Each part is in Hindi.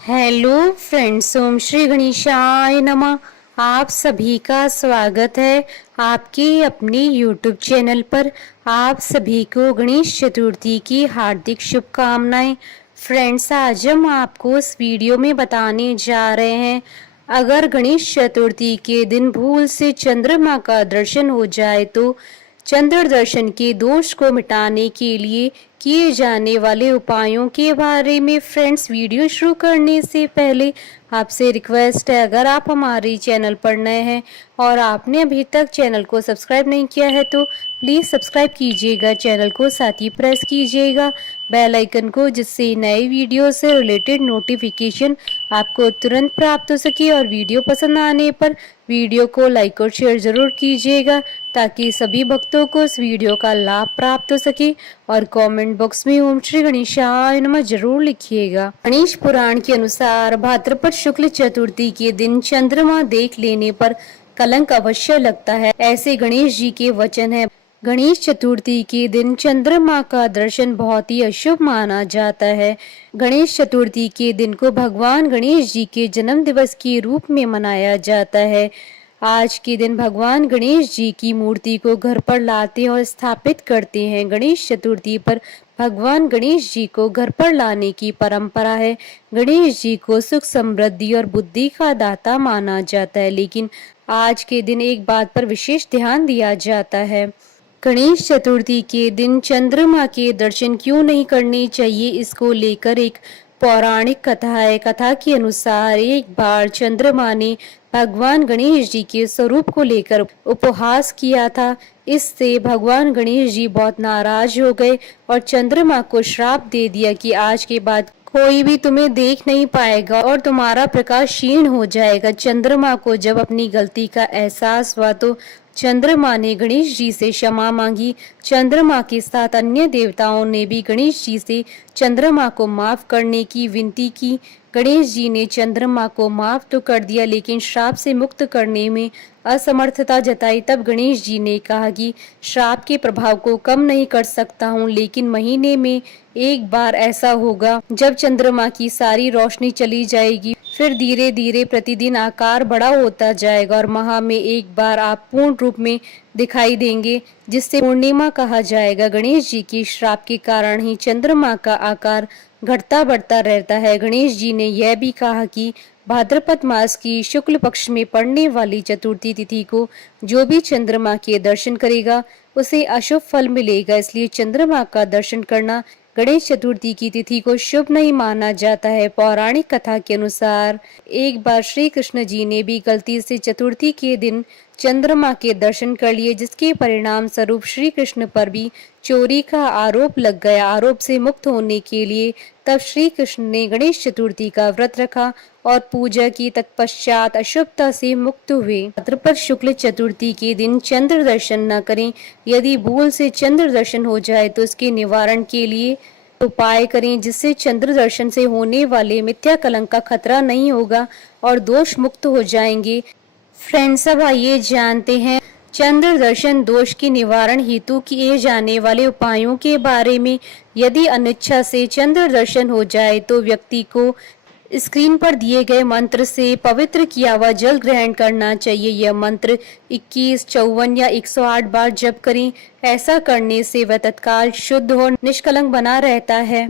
हेलो फ्रेंड्स, ओम श्री गणेशाय नमः। आप सभी का स्वागत है आपके अपने यूट्यूब चैनल पर। आप सभी को गणेश चतुर्थी की हार्दिक शुभकामनाएं। फ्रेंड्स, आज हम आपको इस वीडियो में बताने जा रहे हैं, अगर गणेश चतुर्थी के दिन भूल से चंद्रमा का दर्शन हो जाए तो चंद्र दर्शन के दोष को मिटाने के लिए किए जाने वाले उपायों के बारे में। फ्रेंड्स, वीडियो शुरू करने से पहले आपसे रिक्वेस्ट है, अगर आप हमारे चैनल पर नए हैं और आपने अभी तक चैनल को सब्सक्राइब नहीं किया है तो प्लीज़ सब्सक्राइब कीजिएगा चैनल को, साथ ही प्रेस कीजिएगा बेल आइकन को, जिससे नए वीडियो से रिलेटेड नोटिफिकेशन आपको तुरंत प्राप्त हो सके। और वीडियो पसंद आने पर वीडियो को लाइक और शेयर ज़रूर कीजिएगा ताकि सभी भक्तों को इस वीडियो का लाभ प्राप्त हो सके। और कमेंट बॉक्स में ओम श्री गणेशाय नमः जरूर लिखिएगा। गणेश पुराण के अनुसार भाद्रपद शुक्ल चतुर्थी के दिन चंद्रमा देख लेने पर कलंक अवश्य लगता है, ऐसे गणेश जी के वचन है। गणेश चतुर्थी के दिन चंद्रमा का दर्शन बहुत ही अशुभ माना जाता है। गणेश चतुर्थी के दिन को भगवान गणेश जी के जन्म दिवस के रूप में मनाया जाता है। आज के दिन भगवान गणेश जी की मूर्ति को घर पर लाते और स्थापित करते हैं। गणेश चतुर्थी पर भगवान गणेश जी को घर पर लाने की परंपरा है। गणेश जी को सुख, समृद्धि और बुद्धि का दाता माना जाता है, लेकिन आज के दिन एक बात पर विशेष ध्यान दिया जाता है। गणेश चतुर्थी के दिन चंद्रमा के दर्शन क्यों नहीं करने चाहिए, इसको लेकर एक पौराणिक कथा है। कथा के अनुसार एक बार चंद्रमा ने भगवान गणेश जी के स्वरूप को लेकर उपहास किया था। इससे भगवान गणेश जी बहुत नाराज हो गए और चंद्रमा को श्राप दे दिया कि आज के बाद कोई भी तुम्हें देख नहीं पाएगा और तुम्हारा प्रकाश क्षीण हो जाएगा। चंद्रमा को जब अपनी गलती का एहसास हुआ तो चंद्रमा ने गणेश जी से क्षमा मांगी। चंद्रमा के साथ अन्य देवताओं ने भी गणेश जी से चंद्रमा को माफ करने की विनती की। गणेश जी ने चंद्रमा को माफ तो कर दिया, लेकिन श्राप से मुक्त करने में असमर्थता जताई। तब गणेश जी ने कहा कि श्राप के प्रभाव को कम नहीं कर सकता हूँ, लेकिन महीने में एक बार ऐसा होगा जब चंद्रमा की सारी रोशनी चली जाएगी। फिर धीरे धीरे प्रतिदिन आकार बड़ा होता जाएगा और माह में एक बार आप पूर्ण रूप में दिखाई देंगे, जिससे पूर्णिमा कहा जाएगा। गणेश जी के श्राप के कारण ही चंद्रमा का आकार घटता बढ़ता रहता है। गणेश जी ने यह भी कहा कि भाद्रपद मास की शुक्ल पक्ष में पड़ने वाली चतुर्थी तिथि को जो भी चंद्रमा के दर्शन करेगा उसे अशुभ फल मिलेगा, इसलिए चंद्रमा का दर्शन करना गणेश चतुर्थी की तिथि को शुभ नहीं माना जाता है। पौराणिक कथा के अनुसार एक बार श्री कृष्ण जी ने भी गलती से चतुर्थी के दिन चंद्रमा के दर्शन कर लिए, जिसके परिणाम स्वरूप श्री कृष्ण पर भी चोरी का आरोप लग गया। आरोप से मुक्त होने के लिए तब श्री कृष्ण ने गणेश चतुर्थी का व्रत रखा और पूजा की। तत्पश्चात अशुभता से मुक्त हुए। भाद्रपद शुक्ल चतुर्थी के दिन चंद्र दर्शन न करें। यदि भूल से चंद्र दर्शन हो जाए तो इसके निवारण के लिए उपाय करें, जिससे चंद्र दर्शन से होने वाले मिथ्या कलंक का खतरा नहीं होगा और दोष मुक्त हो जाएंगे। फ्रेंड्स, अब आइए जानते हैं चंद्र दर्शन दोष के निवारण हेतु किए जाने वाले उपायों के बारे में। यदि अनिच्छा से चंद्र दर्शन हो जाए तो व्यक्ति को स्क्रीन पर दिए गए मंत्र से पवित्र किया हुआ जल ग्रहण करना चाहिए। यह मंत्र 21, 54 या 108 बार जप करें। ऐसा करने से वह तत्काल शुद्ध और निष्कलंक बना रहता है।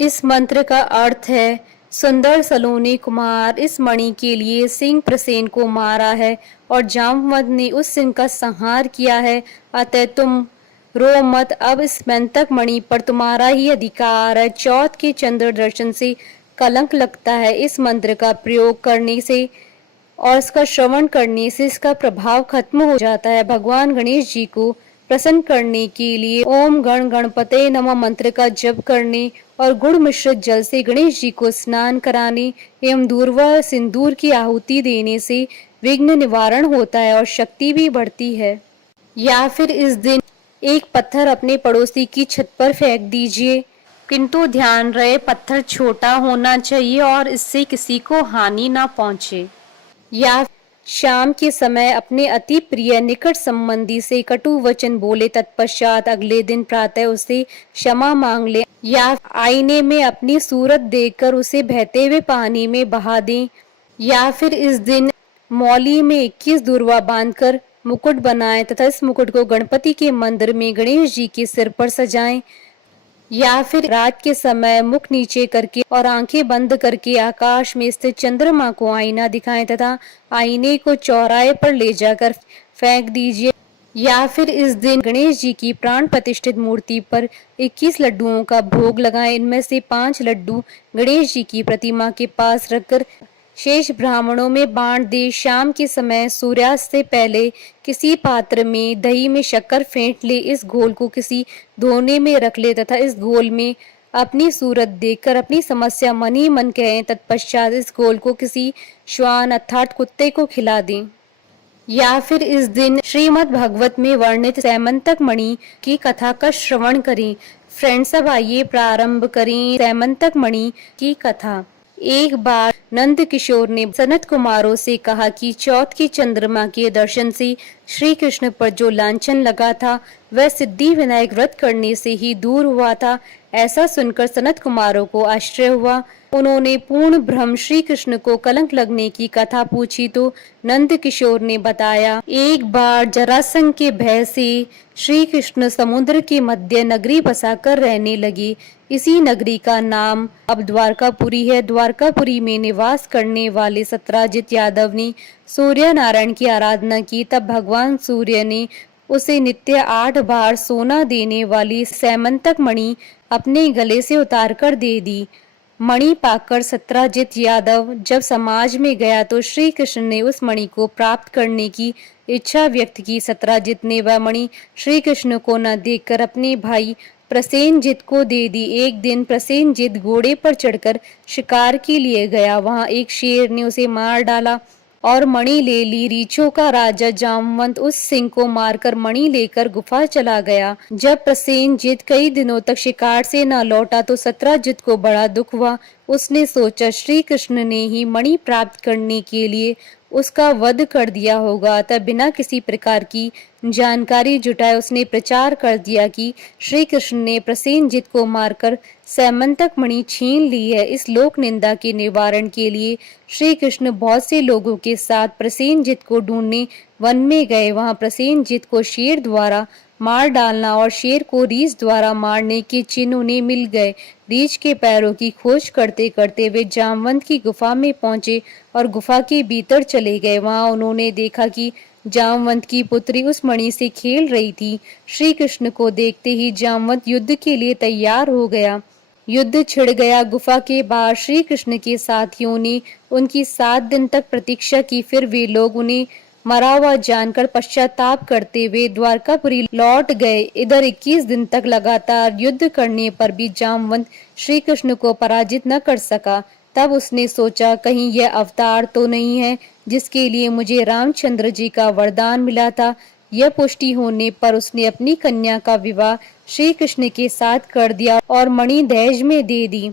इस मंत्र का अर्थ है, सुंदर सलोनी कुमार इस मणि के लिए सिंह प्रसेन को मारा है और जामवंत ने उस सिंह का संहार किया है, अतः तुम रो मत। अब इस मंतक मणि पर तुम्हारा ही अधिकार है। चौथ के चंद्र दर्शन से कलंक लगता है। इस मंत्र का प्रयोग करने से और इसका श्रवण करने से इसका प्रभाव खत्म हो जाता है। भगवान गणेश जी को प्रसन्न करने के लिए ओम गण गणपते नमः मंत्र का जप करने और गुड़ मिश्रित जल से गणेश जी को स्नान कराने एवं दूर्वा सिंदूर की आहुति देने से विघ्न निवारण होता है और शक्ति भी बढ़ती है। या फिर इस दिन एक पत्थर अपने पड़ोसी की छत पर फेंक दीजिए, किंतु ध्यान रहे पत्थर छोटा होना चाहिए और इससे किसी को हानि ना पहुंचे। या शाम के समय अपने अति प्रिय निकट संबंधी से कटु वचन बोले, तत्पश्चात अगले दिन प्रातः उसे क्षमा मांग ले, या आईने में अपनी सूरत देखकर उसे बहते हुए पानी में बहा दें, या फिर इस दिन मौली में 21 दूर्वा बांधकर मुकुट बनाएं तथा इस मुकुट को गणपति के मंदिर में गणेश जी के सिर पर सजाएं, या फिर रात के समय मुख नीचे करके और आंखें बंद करके आकाश में स्थित चंद्रमा को आईना दिखाएं तथा आईने को चौराहे पर ले जाकर फेंक दीजिए, या फिर इस दिन गणेश जी की प्राण प्रतिष्ठित मूर्ति पर 21 लड्डुओं का भोग लगाएं। इनमें से 5 लड्डू गणेश जी की प्रतिमा के पास रखकर शेष ब्राह्मणों में बांट दे। शाम के समय सूर्यास्त से पहले किसी पात्र में दही में शक्कर फेंट ले, इस घोल को किसी धोने में रख ले तथा इस घोल में अपनी सूरत देखकर अपनी समस्या मन ही मन कहें। तत्पश्चात इस घोल को किसी श्वान अर्थात कुत्ते को खिला दें, या फिर इस दिन श्रीमद् भागवत में वर्णित सैमंतक मणि की कथा का श्रवण करें। फ्रेंड्स, अब आइए प्रारंभ करें सैमंतक मणि की कथा। एक बार नंद किशोर ने सनत कुमारों से कहा कि चौथ की चंद्रमा के दर्शन से श्री कृष्ण पर जो लांछन लगा था वह सिद्धि विनायक व्रत करने से ही दूर हुआ था। ऐसा सुनकर सनत कुमारों को आश्चर्य हुआ। उन्होंने पूर्ण ब्रह्म श्री कृष्ण को कलंक लगने की कथा पूछी तो नंद किशोर ने बताया, एक बार जरासंध के भय से श्री कृष्ण समुद्र के मध्य नगरी बसाकर रहने लगे। इसी नगरी का नाम अब द्वारकापुरी है। द्वारकापुरी में निवास करने वाले सत्राजित यादव ने सूर्य नारायण की आराधना की। तब भगवान सूर्य ने उसे नित्य 8 बार सोना देने वाली सैमंतक मणि अपने गले से उतार कर दे दी। मणि पाकर सत्राजित यादव जब समाज में गया तो श्री कृष्ण ने उस मणि को प्राप्त करने की इच्छा व्यक्त की। सत्राजित ने वह मणि श्री कृष्ण को न देखकर अपने भाई प्रसेनजित को दे दी। एक दिन प्रसेनजित घोड़े पर चढ़कर शिकार के लिए गया। वहां एक शेर ने उसे मार डाला और मणि ले ली। रीछों का राजा जामवंत उस सिंह को मारकर मणि लेकर गुफा चला गया। जब प्रसेनजित कई दिनों तक शिकार से न लौटा तो सत्राजित को बड़ा दुख हुआ। उसने सोचा श्री कृष्ण ने ही मणि प्राप्त करने के लिए उसका वध कर दिया होगा। अतः बिना किसी प्रकार की जानकारी जुटाए उसने प्रचार कर दिया कि श्री कृष्ण ने प्रसेनजित को मारकर सैमंतक मणि छीन ली है। इस लोक निंदा के निवारण के लिए श्री कृष्ण बहुत से लोगों के साथ प्रसेनजित को ढूंढने वन में गए। वहां प्रसेनजित को शेर द्वारा मार डालना और शेर को रीछ द्वारा मारने के चिन्ह उन्हें मिल गए। रीछ के पैरों की खोज करते करते वे जामवंत की गुफा में पहुंचे और गुफा के भीतर चले गए। वहां उन्होंने देखा कि जामवंत की पुत्री उस मणि से खेल रही थी। श्री कृष्ण को देखते ही जामवंत युद्ध के लिए तैयार हो गया। युद्ध छिड़ गया। गुफा के बाहर श्री कृष्ण के साथियों ने उनकी 7 दिन तक प्रतीक्षा की। फिर वे लोग उन्हें मरा हुआ जानकर पश्चाताप करते हुए द्वारकापुरी लौट गए। इधर 21 दिन तक लगातार युद्ध करने पर भी जामवंत श्री कृष्ण को पराजित न कर सका। तब उसने सोचा, कहीं यह अवतार तो नहीं है जिसके लिए मुझे रामचंद्र जी का वरदान मिला था। यह पुष्टि होने पर उसने अपनी कन्या का विवाह श्री कृष्ण के साथ कर दिया और मणि दहेज में दे दी।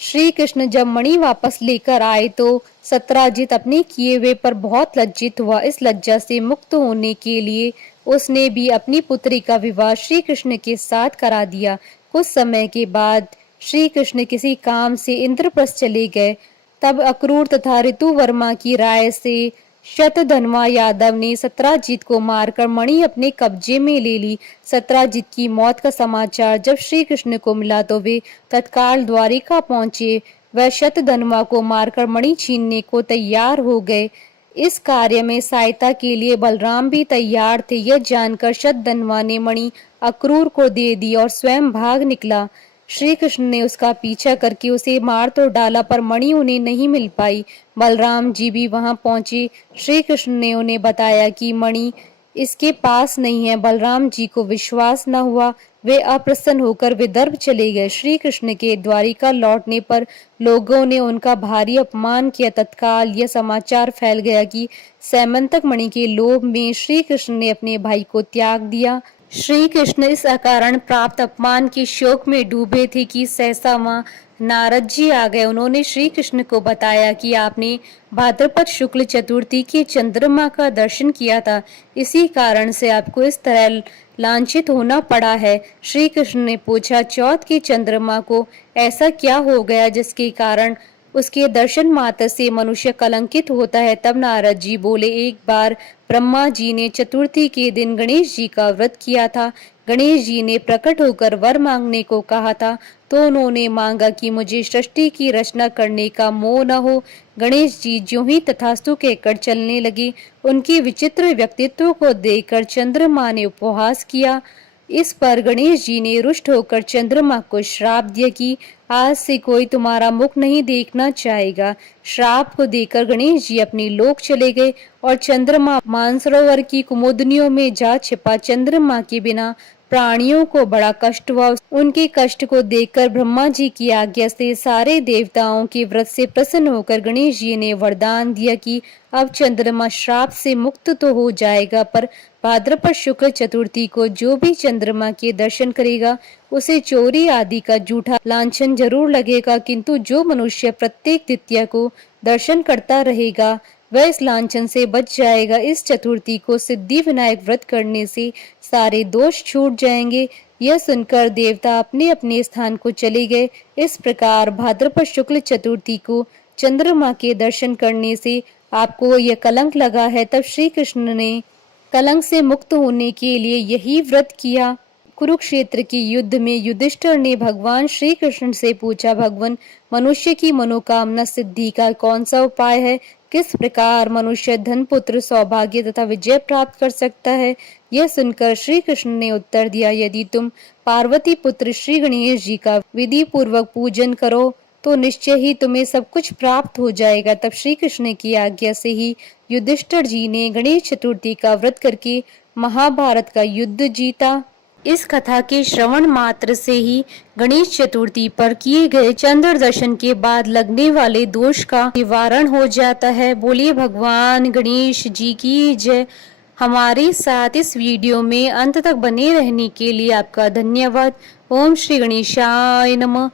श्री कृष्ण जब मणि वापस लेकर आए तो सत्राजित अपने किए हुए पर बहुत लज्जित हुआ। इस लज्जा से मुक्त होने के लिए उसने भी अपनी पुत्री का विवाह श्री कृष्ण के साथ करा दिया। कुछ समय के बाद श्री कृष्ण किसी काम से इंद्रप्रस्थ चले गए। तब अक्रूर तथा ऋतुवर्मा की राय से शतधन्वा यादव ने सत्राजित को मारकर मणि अपने कब्जे में ले ली। सत्राजित की मौत का समाचार जब श्री कृष्ण को मिला तो वे तत्काल द्वारिका पहुंचे। वह शतधन्वा को मारकर मणि छीनने को तैयार हो गए। इस कार्य में सहायता के लिए बलराम भी तैयार थे। यह जानकर शतधन्वा ने मणि अक्रूर को दे दी और स्वयं भाग निकला। श्री कृष्ण ने उसका पीछा करके उसे मार तो डाला पर मणि उन्हें नहीं मिल पाई। बलराम जी भी वहां पहुंचे। श्री कृष्ण ने उन्हें बताया कि मणि इसके पास नहीं है। बलराम जी को विश्वास न हुआ। वे अप्रसन्न होकर विदर्भ चले गए। श्री कृष्ण के द्वारिका लौटने पर लोगों ने उनका भारी अपमान किया। तत्काल यह समाचार फैल गया कि सैमंतक मणि के लोभ में श्री कृष्ण ने अपने भाई को त्याग दिया। श्री कृष्ण इस अकारण प्राप्त अपमान के शोक में डूबे थे कि सहसा वहां नारद जी आ गए। उन्होंने श्री कृष्ण को बताया कि आपने भाद्रपद शुक्ल चतुर्थी के चंद्रमा का दर्शन किया था, इसी कारण से आपको इस तरह लांछित होना पड़ा है। श्री कृष्ण ने पूछा, चौथ के चंद्रमा को ऐसा क्या हो गया जिसके कारण उसके दर्शन मात्र से मनुष्य कलंकित होता है। तब नारद जी बोले, एक बार ब्रह्मा जी ने चतुर्थी के दिन गणेश जी का व्रत किया था। गणेश जी ने प्रकट होकर वर मांगने को कहा था, तो उन्होंने मांगा कि मुझे सृष्टि की रचना करने का मोह न हो। गणेश जी ज्यों ही तथास्तु कहकर चलने लगे। उनके विचित्र व्यक्तित्व को देखकर चंद्रमा ने उपहास किया। इस पर गणेश जी ने रुष्ट होकर चंद्रमा को श्राप दिया कि आज से कोई तुम्हारा मुख नहीं देखना चाहेगा। श्राप को देकर गणेश जी अपनी लोक चले गए और चंद्रमा मानसरोवर की कुमुदनियों में जा छिपा। चंद्रमा के बिना प्राणियों को बड़ा कष्ट हुआ। उनके कष्ट को देखकर ब्रह्मा जी की आज्ञा से सारे देवताओं के व्रत से प्रसन्न होकर गणेश जी ने वरदान दिया कि अब चंद्रमा श्राप से मुक्त तो हो जाएगा, पर भाद्रपद शुक्ल चतुर्थी को जो भी चंद्रमा के दर्शन करेगा उसे चोरी आदि का झूठा लांछन जरूर लगेगा, किंतु जो मनुष्य प्रत्येक द्वितीया को दर्शन करता रहेगा वह इस लांछन से बच जाएगा। इस चतुर्थी को सिद्धि विनायक व्रत करने से सारे दोष छूट जाएंगे। यह सुनकर देवता अपने अपने स्थान को चले गए। इस प्रकार भाद्रपद शुक्ल चतुर्थी को चंद्रमा के दर्शन करने से आपको यह कलंक लगा है। तब श्री कृष्ण ने कलंक से मुक्त होने के लिए यही व्रत किया। कुरुक्षेत्र के युद्ध में युधिष्ठिर ने भगवान श्री कृष्ण से पूछा, भगवान, मनुष्य की मनोकामना सिद्धि का कौन सा उपाय है? किस प्रकार मनुष्य धन, पुत्र, सौभाग्य तथा विजय प्राप्त कर सकता है? यह सुनकर श्री कृष्ण ने उत्तर दिया, यदि तुम पार्वती पुत्र श्री गणेश जी का विधि पूर्वक पूजन करो तो निश्चय ही तुम्हें सब कुछ प्राप्त हो जाएगा। तब श्री कृष्ण की आज्ञा से ही युधिष्ठिर जी ने गणेश चतुर्थी का व्रत करके महाभारत का युद्ध जीता। इस कथा के श्रवण मात्र से ही गणेश चतुर्थी पर किए गए चंद्र दर्शन के बाद लगने वाले दोष का निवारण हो जाता है। बोलिए भगवान गणेश जी की जय। हमारे साथ इस वीडियो में अंत तक बने रहने के लिए आपका धन्यवाद। ओम श्री गणेशाय नमः।